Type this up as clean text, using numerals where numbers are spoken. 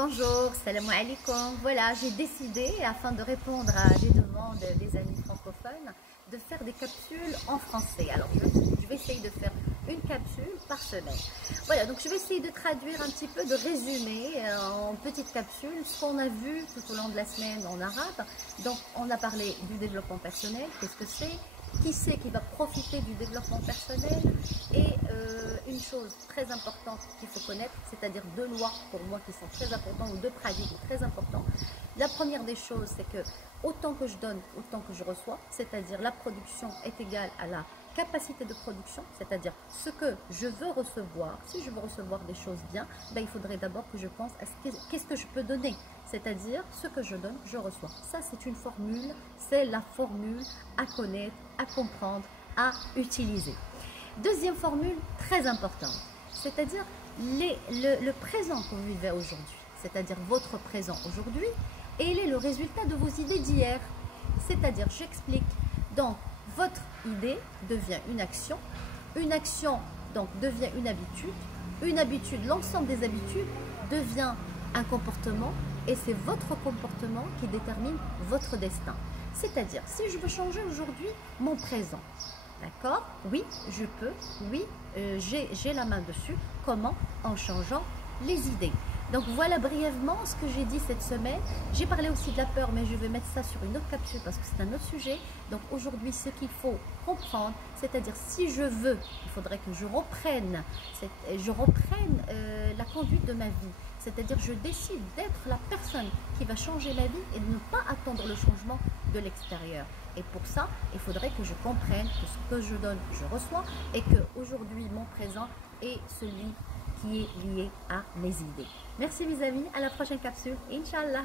Bonjour, salam alaikum. Voilà, j'ai décidé, afin de répondre à des demandes des amis francophones, de faire des capsules en français. Alors, je vais essayer de faire une capsule par semaine. Voilà, donc je vais essayer de traduire un petit peu, de résumer en petites capsules ce qu'on a vu tout au long de la semaine en arabe. Donc, on a parlé du développement personnel, qu'est-ce que c'est qui va profiter du développement personnel et une chose très importante qu'il faut connaître, c'est-à-dire deux lois pour moi qui sont très importantes ou deux pratiques très importantes. La première des choses, c'est que autant que je donne, autant que je reçois, c'est-à-dire la production est égale à la capacité de production, c'est-à-dire ce que je veux recevoir. Si je veux recevoir des choses bien, ben, il faudrait d'abord que je pense à qu'est-ce que je peux donner, c'est-à-dire ce que je donne, je reçois. Ça, c'est une formule, c'est la formule à connaître, à comprendre, à utiliser. Deuxième formule très importante, c'est-à-dire le présent que vous vivez aujourd'hui, c'est-à-dire votre présent aujourd'hui, et il est le résultat de vos idées d'hier. C'est-à-dire, j'explique, donc votre idée devient une action donc devient une habitude, l'ensemble des habitudes devient un comportement, et c'est votre comportement qui détermine votre destin. C'est-à-dire, si je veux changer aujourd'hui mon présent, d'accord? Oui, je peux. Oui, j'ai la main dessus. Comment? En changeant les idées. Donc voilà brièvement ce que j'ai dit cette semaine. J'ai parlé aussi de la peur, mais je vais mettre ça sur une autre capsule parce que c'est un autre sujet. Donc aujourd'hui, ce qu'il faut comprendre, c'est-à-dire si je veux, il faudrait que je reprenne la conduite de ma vie. C'est-à-dire je décide d'être la personne qui va changer ma vie et de ne pas attendre le changement de l'extérieur. Et pour ça, il faudrait que je comprenne que ce que je donne, je reçois, et qu'aujourd'hui, mon présent est celui qui est lié à mes idées. Merci mes amis, à la prochaine capsule, Inch'Allah.